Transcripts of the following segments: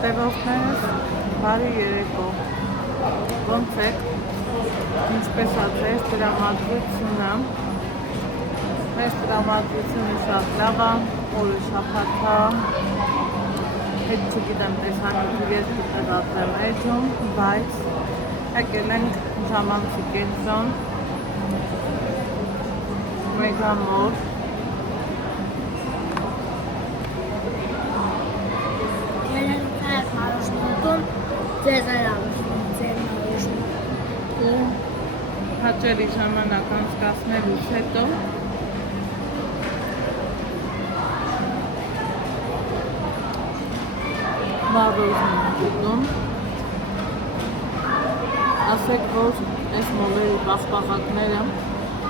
Հետևորդներս բարի երեկո, ոնց եք, ինչպես ացես տրամադրությունը, մեր տրամադրությունը շատ լավ է, օրը շաբաթ է, հետ չգիտեմ տեսանյութի երկու տեղած եմ էջում, բայց եկել ենք ժամանցի կենտրոն, մեգամոր, հաճելի ժամանակ անցկացնելուց հետո մառոզն եմ գտնում, ասեք, որ այս մոլերի պաղպաղակները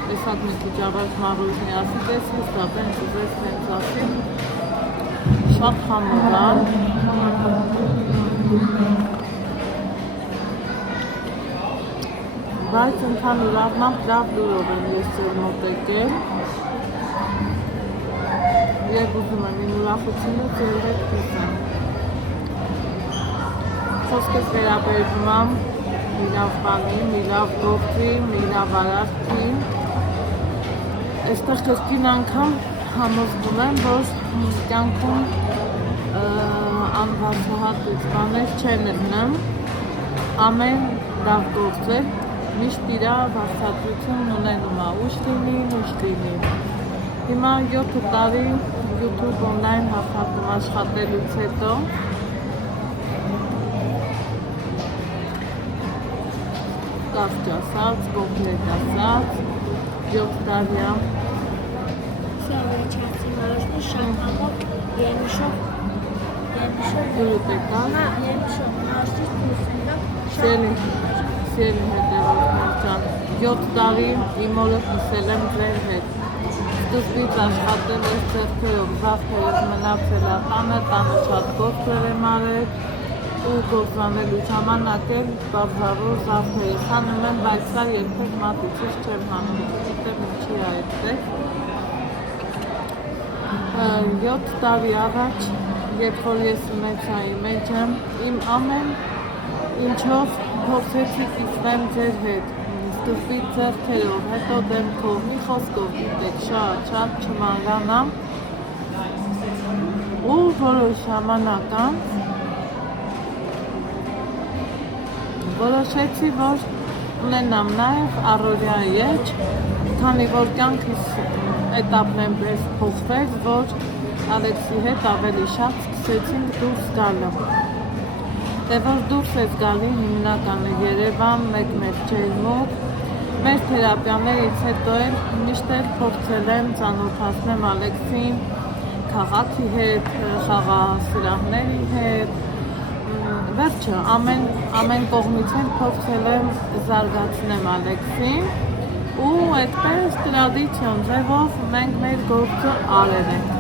տեսակ մի քիչ ավարտ մառոզնի ասիկ ես հստապ են ուզես նենց ասիկ շատ համով բայց ընդհանուր առմամբ լավ լուրով եմ ես ձեր մոտ եկել և ուզում եմ իմ ուրախությունը ձեր հետ կիսեմ։ Խոսքս վերաբերվում եմ մի լավ բանի, մի լավ գործի, մի լավ արարքի։ Այստեղ կրկին անգամ համոզվում եմ, որ կյանքում անվարձահատուց բաներ չեն լինում, ամեն լավ գործեր միշտ իրա վարձատրություն ունենում է, ուշ լինի։ Հիմա 7 տարի YouTube online հաղթակում աշխատելուց հետո կարճ ասած, կոնկրետ ասած, 7 տարի է։ Չացի մարոշնի շատ համով եմիշով դուրուտ եկան։ Եմիշով մարոշնից դուրսելով Սիրելի հետևորդներ ջան, 7 տարի իմ օրը կիսել եմ ձեր հետ։ Սկզբից աշխատել ես ձեռքերով, զավթերով մնացել է տանը շատ գործեր եմ արել ու գործանելու ժամանակ էլ բարձրավոր զավթերից հանում եմ, բայց սա երբեք մատուցից չեմ հանում, չգիտեմ ինչի է այդտեղ։ 7 տարի առաջ, երբ որ ես ունեցայի մեջ եմ, իմ ամեն ինչով փորձեցի կիսվեմ ձեր հետ, սկզբից ձեռքերով, հետո դեմքով, մի խոսքով գիտեք, շատ չմանրանամ ու որոշ ժամանակ անց որոշեցի, որ ունենամ նաև առօրյա էջ, քանի որ կյանքիս էտապն այնպես փոխվեց, որ Ալեքսի հետ ավելի շատ սկսեցինք դուրս գալը։ Դե որ դուրս ես գալի հիմնականը Երևան, մեկ ջերմուկ, մեր թերապիաներից հետո էլ միշտ էլ փորձել եմ ծանոթացնեմ Ալեքսին քաղաքի հետ, խաղասրահների հետ, վերջը ամեն կողմից էլ փորձել եմ զարգացնեմ Ալեքսին ու այդպես տրադիցիոն ձևով մենք մեր գործը արել ենք։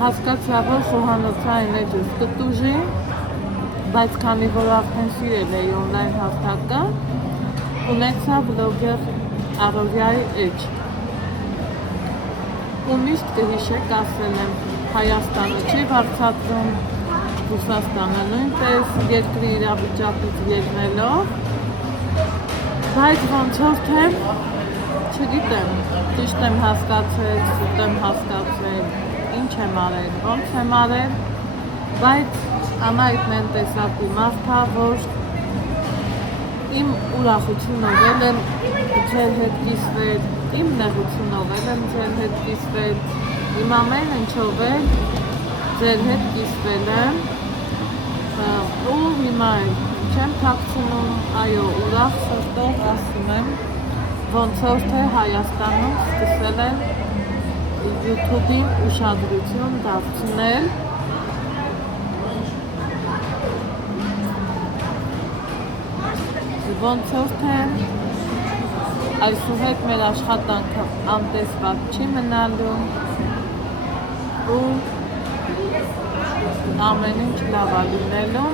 Հասկացա, որ խոհանոցային էջս կտուժի, բայց քանի որ արդեն սիրել էի օնլայն հաղթակը, ունեցա բլոգեր առօրյայի էջ։ Ու միշտ կհիշեք, ասել եմ, Հայաստանը չի վարձատրում, Ռուսաստանը նույնպես երկրի իրավիճակից ելնելով, բայց ոնց որ թե, չգիտեմ, ճիշտ եմ հասկացել, սուտ եմ հասկացել, ինչ եմ արել, ոնց եմ արել, բայց անայտն են տեսակի մարդա, որ իմ ուրախությունով էլ եմ ձեր հետ կիսվել, իմ նեղությունով էլ եմ ձեր հետ կիսվել, իմ ամեն ինչով էլ ձեր հետ կիսվել եմ ու հիմա էլ չեմ թաքցնում, այո, ուրախ սրտով ասում եմ, ոնց որ թե Հայաստանում սկսել են YouTube-ին ուշադրություն դարձնել ոնց որ թե այսուհետ մեր աշխատանքը անտեսված չի մնալու ու ամեն ինչ լավ է լինելու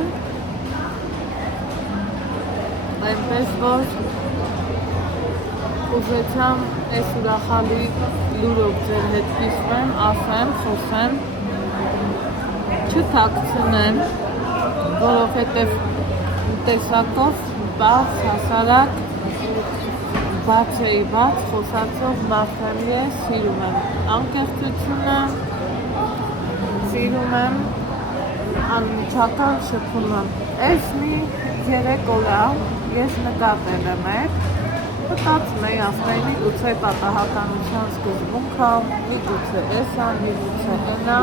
այնպես որ ուզեցամ այս ուրախալի լուրով ձեր հետ հիշվեմ, ասեմ, խոսեմ, չթաքցնեմ, որովհետև տեսակով բաց, հասարակ, բաց էի բաց, խոսացող մարդանի է, սիրում եմ անկեղծությունը, սիրում եմ անմիջական շփումը։ Այս մի 3 օր ես նկատել եմ մտածում էի ասմենի գուցե պատահականության սկզբունքը, մի գուցե էսա, մի գուցե էնա,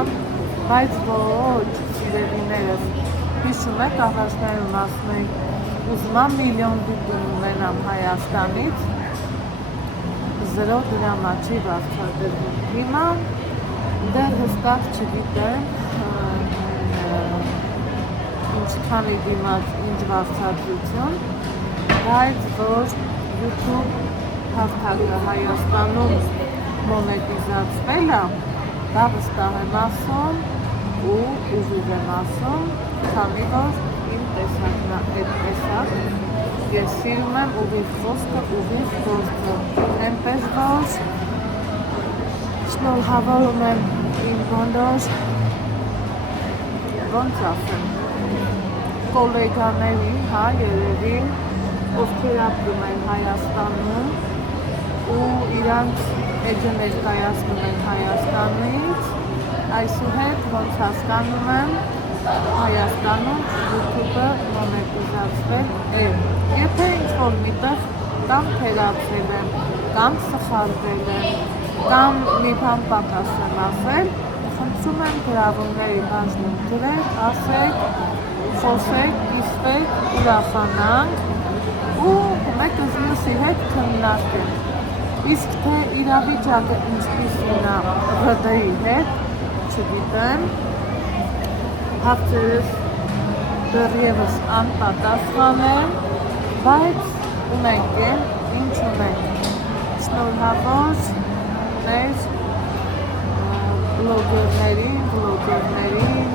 բայց ոչ, սիրելիներս, հիշում եք առաջներում ասում էի, ուզում եմ միլիոն դիտում ունենամ Հայաստանից, 0 դրամա չի վարձատրվում։ Հիմա դեռ հստակ չգիտեմ ինչքանի դիմաց ինչ վարձատրություն, բայց որ YouTube հարթակը Հայաստանում մոնետիզացվել է, դա վստահ եմ ասում ու ուզում եմ ասում, քանի որ իմ տեսակն է այդ տեսակ, ես սիրում եմ ուղիղ խոսքը, ուղիղ գործը, այնպես որ շնորհավորում եմ իմ բոլոր, ոնց ասեմ, կոլեգաների, երևի, ովքեր ապրում են Հայաստանում ու իրանց էջը ներկայացնում են Հայաստանից, այսուհետ ոնց հասկանում եմ Հայաստանում YouTube-ը մոնետիզացվել է։ Եթե ինչ-որ միտեղ կամ թերացել եմ, կամ սխալվել եմ, կամ մի բան պակաս եմ ասել, խնդրում եմ գրավումների բաժնում գրեք, ասեք, խոսեք, կիսվեք, ուրախանանք ու մեկը մյուսի հետ քննարկենք։ Իսկ թե իրավիճակը ինչպիսին է ՌԴ-ի հետ, չգիտեմ, հարցերս դեռևս անպատասխան են, բայց ունենք են, ինչ ունենք։ Շնորհավոր մեր բլոգերներին,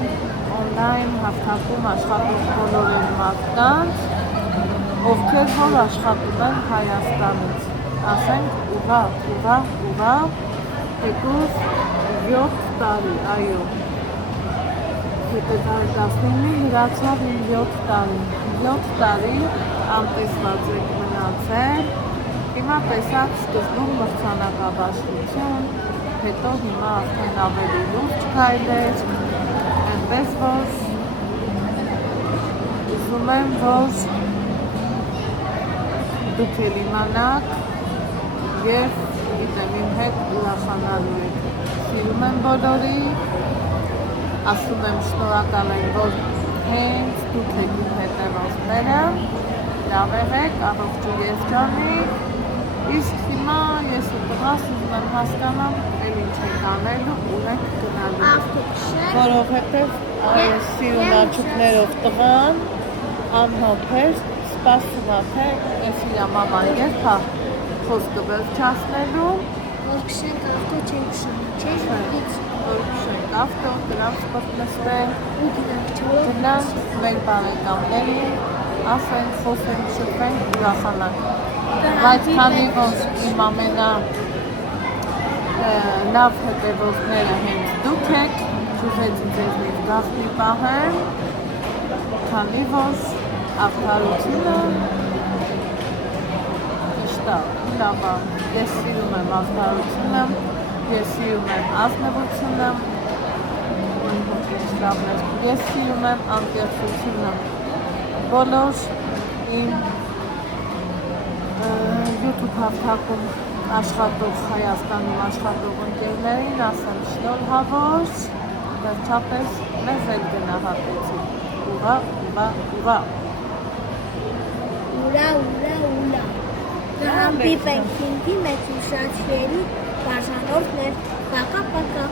օնլայն հարթակում աշխատող բոլոր են մարդկանց, ովքեր որ աշխատում են Հայաստանից, ասենք ուղա, հետուր 7 տարի, այո, հետեւար 19-ին հրացավ իմ 7 տարի անտեսված եք մնացել, հիմա տեսակ սկզբում մրցանակաբաշխություն, հետո հիմա արդեն ավելի լուրջ քայլեր, այնպես որ ուզում եմ, որ դուք էլ իմանաք և գիտեմ իմ հետ ուրախանալու եք։ Սիրում եմ բոլորի, ասում եմ շնորհակալ եմ, որ հենց դուք եք իմ հետևողները, լավ եղեք, առողջ ու երջանիկ, իսկ հիմա ես ու տղաս ուզում եմ հասկանամ, էլ ինչ եք անելու, ուր եք գնալու, որովհետև ես սիրուն աչուկներով տղան, անհոփեր, սպասում է, թե ես իրա մաման երբ է խոսքը վերջացնելու, որ քշենք ավտո չենք շանում, չէ՞, որ քշենք ավտո, տրանսպորտ նստենք, ու գնանք մեր բարեկամներին, ասենք, խոսենք, շփվենք, ուրախանանք, բայց քանի որ իմ ամենա լավ հետևողները հենց դուք եք, չուզեցի ձեզնից գաղտնի պահեմ, քանի որ արդարությունը ճիշտ է, լավ է, ես սիրում եմ արդարությունը, ես սիրում եմ ազնվությունը, ես սիրում եմ անկեղծությունը, բոլոր իմ YouTube հարթակում աշխատող Հայաստանում աշխատող ընկերներին ասեմ շնորհավոր, վերջապես մեզ էլ գնահատեցիք, ուղա։ Ուրա։ Կհանդիպենք ինքի մեծ ուշացրելի բաժանորդներ, պակա։